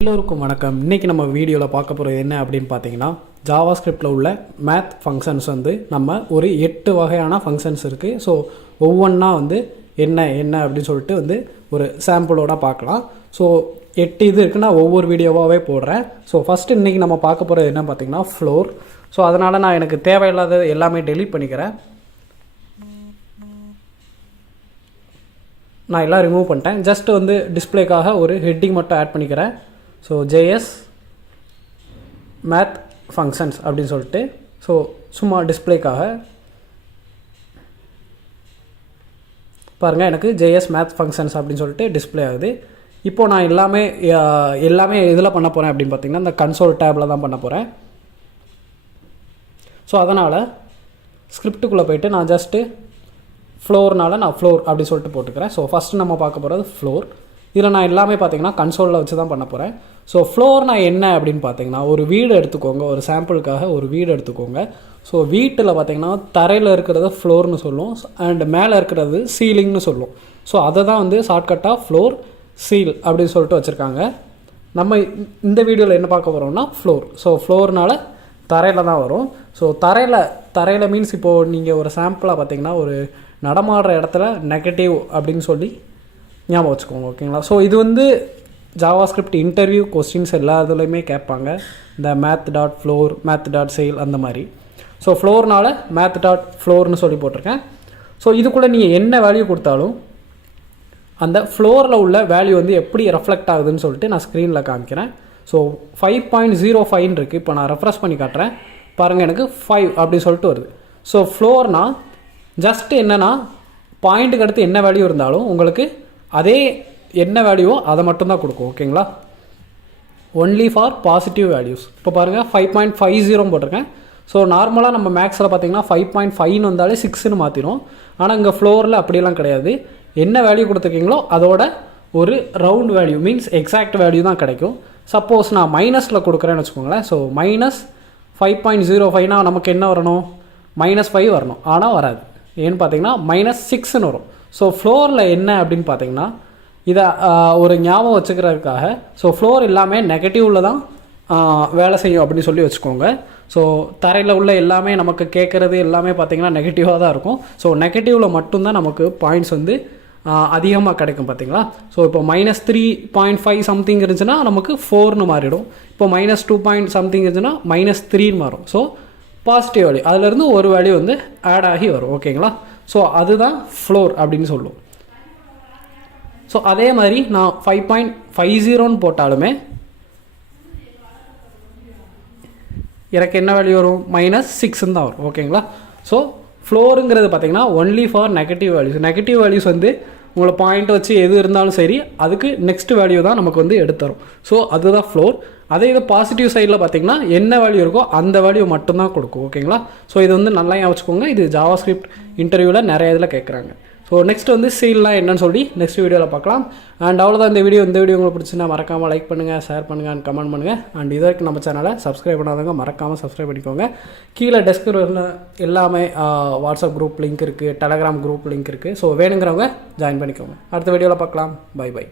எல்லோருக்கும் வணக்கம். இன்றைக்கி நம்ம வீடியோவில் பார்க்க போகிறது என்ன அப்படின்னு பார்த்தீங்கன்னா, ஜாவாஸ்கிரிப்டில் உள்ள மேத் ஃபங்க்ஷன்ஸ் வந்து நம்ம ஒரு 8 வகையான ஃபங்க்ஷன்ஸ் இருக்குது. ஸோ ஒவ்வொன்றா வந்து என்ன அப்படின்னு சொல்லிட்டு வந்து ஒரு சாம்பிளோட பார்க்கலாம். ஸோ 8 இது இருக்குன்னா ஒவ்வொரு வீடியோவாகவே போடுறேன். ஸோ ஃபஸ்ட்டு இன்றைக்கி நம்ம பார்க்க போகிறது என்ன பார்த்தீங்கன்னா ஃப்ளோர். ஸோ அதனால் நான் எனக்கு தேவையில்லாத எல்லாமே டெலீட் பண்ணிக்கிறேன். நான் எல்லாம் ரிமூவ் பண்ணிட்டேன். ஜஸ்ட் வந்து டிஸ்பிளேக்காக ஒரு ஹெட்டிங் மட்டும் ஆட் பண்ணிக்கிறேன். ஸோ ஜேஎஸ் மேத் ஃபங்க்ஷன்ஸ் அப்படின்னு சொல்லிட்டு ஸோ சும்மா டிஸ்பிளேக்காக பாருங்கள், எனக்கு ஜேஎஸ் மேத் ஃபங்க்ஷன்ஸ் அப்படின்னு சொல்லிட்டு டிஸ்பிளே ஆகுது. இப்போது நான் எல்லாமே இதில் பண்ண போகிறேன் அப்படின்னு பார்த்தீங்கன்னா இந்த கன்சோல் டேப்பில் தான் பண்ண போகிறேன். ஸோ அதனால் ஸ்கிரிப்டுக்குள்ளே போய்ட்டு நான் ஜஸ்ட்டு ஃப்ளோர்னால் நான் ஃப்ளோர் அப்படின்னு சொல்லிட்டு போட்டுக்கிறேன். ஸோ ஃபஸ்ட்டு நம்ம பார்க்க போகிறது ஃப்ளோர். இதில் நான் எல்லாமே பார்த்தீங்கன்னா கன்சோலில் வச்சு தான் பண்ண போகிறேன். ஸோ ஃப்ளோர்னா என்ன அப்படின்னு பார்த்தீங்கன்னா, ஒரு வீடு எடுத்துக்கோங்க, ஒரு சாம்பிளுக்காக ஒரு வீடு எடுத்துக்கோங்க. ஸோ வீட்டில் பார்த்தீங்கன்னா தரையில் இருக்கிறத ஃப்ளோர்னு சொல்லுவோம், அண்ட் மேலே இருக்கிறது சீலிங்னு சொல்லுவோம். ஸோ அதை தான் வந்து ஷார்ட்கட்டாக ஃப்ளோர் சீல் அப்படின்னு சொல்லிட்டு வச்சுருக்காங்க. நம்ம இந்த வீடியோவில் என்ன பார்க்க போகிறோம்னா ஃப்ளோர். ஸோ ஃப்ளோர்னால் தரையில் தான் வரும். ஸோ தரையில் மீன்ஸ் இப்போது நீங்கள் ஒரு சாம்பிளாக பார்த்தீங்கன்னா ஒரு நடமாடுற இடத்துல நெகட்டிவ் அப்படின்னு சொல்லி ஞாபகம் வச்சுக்கோங்க, ஓகேங்களா. ஸோ இது வந்து ஜாவாஸ்கிரிப்ட் இன்டர்வியூ கொஸ்டின்ஸ் எல்லா இதுலேயுமே கேட்பாங்க, இந்த math.floor math.sail அந்த மாதிரி. ஸோ ஃப்ளோர்னால் math.floorனு சொல்லி போட்டிருக்கேன். ஸோ இதுக்குள்ளே நீங்கள் என்ன வேல்யூ கொடுத்தாலும் அந்த ஃப்ளோரில் உள்ள வேல்யூ வந்து எப்படி ரெஃப்ளெக்ட் ஆகுதுன்னு சொல்லிட்டு நான் ஸ்க்ரீனில் காமிக்கிறேன். ஸோ 5.05 இருக்குது. இப்போ நான் ரெஃப்ரெஷ் பண்ணி காட்டுறேன் பாருங்கள், எனக்கு 5 அப்படின்னு சொல்லிட்டு வருது. ஸோ ஃப்ளோர்னால் ஜஸ்ட் என்னென்னா பாயிண்ட்டுக்கு அடுத்து என்ன வேல்யூ இருந்தாலும் உங்களுக்கு அதே என்ன வேல்யூவோ அதை மட்டும்தான் கொடுக்கும், ஓகேங்களா. Only for positive values. இப்போ பாருங்கள் 5.50 போட்டிருக்கேன். ஸோ நார்மலாக நம்ம மேக்ஸில் பார்த்தீங்கன்னா 5.5ன்னு வந்தாலே 6ன்னு மாற்றிடும். ஆனால் இங்கே ஃப்ளோரில் அப்படியெல்லாம் கிடையாது. என்ன வேல்யூ கொடுத்துருக்கீங்களோ அதோட ஒரு round value means exact value தான் கிடைக்கும். சப்போஸ் நான் மைனஸில் கொடுக்குறேன்னு வச்சுக்கோங்களேன். ஸோ -5.05னா நமக்கு என்ன வரணும், -5 வரணும். ஆனால் வராது. ஏன்னு பார்த்தீங்கன்னா -6ன்னு வரும். ஸோ ஃப்ளோரில் என்ன அப்படின்னு பார்த்தீங்கன்னா, இதை ஒரு ஞாபகம் வச்சுக்கிறதுக்காக ஸோ ஃப்ளோர் எல்லாமே நெகட்டிவில் தான் வேலை செய்யும் அப்படின்னு சொல்லி வச்சுக்கோங்க. ஸோ தரையில் உள்ள எல்லாமே நமக்கு கேட்குறது எல்லாமே பார்த்திங்கன்னா நெகட்டிவாக தான் இருக்கும். ஸோ நெகட்டிவில் மட்டும்தான் நமக்கு பாயிண்ட்ஸ் வந்து அதிகமாக கிடைக்கும், பார்த்தீங்களா. ஸோ இப்போ -3.5 சம்திங் இருந்துச்சுன்னா நமக்கு 4ன்னு மாறிடும். இப்போ -2 something இருந்துச்சுன்னா -3ன்னு மாறும். ஸோ பாசிட்டிவ் வேல்யூ அதிலேருந்து ஒரு வேல்யூ வந்து ஆட் ஆகி வரும், ஓகேங்களா. ஸோ அதுதான் ஃப்ளோர் அப்படின்னு சொல்லுவோம். ஸோ அதே மாதிரி நான் 5.50ன்னு போட்டாலுமே எனக்கு என்ன வேல்யூ வரும், -6ன்னு தான் வரும், ஓகேங்களா. ஸோ ஃப்ளோருங்கிறது பார்த்தீங்கன்னா only for negative values. Negative values வந்து உங்களை பாயிண்ட் வச்சு எது இருந்தாலும் சரி அதுக்கு நெக்ஸ்ட் வேல்யூ தான் நமக்கு வந்து எடுத்துரும். ஸோ அதுதான் ஃப்ளோர். அதே இது பாசிட்டிவ் சைடில் பார்த்தீங்கன்னா என்ன வேல்யூ இருக்கோ அந்த வேல்யூ மட்டும்தான் கொடுக்கும், ஓகேங்களா. ஸோ இது வந்து நல்லா வச்சுக்கோங்க. இது ஜாவாஸ்கிரிப்ட் இன்டர்வியூவில் நிறைய இதில் கேட்குறாங்க. ஸோ நெக்ஸ்ட் வந்து சீல்லாம் என்னன்னு சொல்லி நெக்ஸ்ட் வீடியோவில் பார்க்கலாம். அண்ட் அவ்வளோதான் இந்த வீடியோ உங்களுக்கு பிடிச்சிருந்தா மறக்காமல் லைக் பண்ணுங்கள், ஷேர் பண்ணுங்கள் அண்ட் கமெண்ட் பண்ணுங்கள். அண்ட் இது வரைக்கும் நம்ம சேனலை சப்ஸ்கிரைப் பண்ணாதவங்க மறக்காமல் சப்ஸ்கிரைப் பண்ணிக்கோங்க. கீழே டெஸ்கிரிப்ஷனில் எல்லாமே வாட்ஸ்அப் குரூப் லிங்க் இருக்குது, டெலகிராம் குரூப் லிங்க் இருக்குது. ஸோ வேணுங்கிறவங்க ஜாயின் பண்ணிக்கோங்க. அடுத்த வீடியோவில் பார்க்கலாம். Bye by.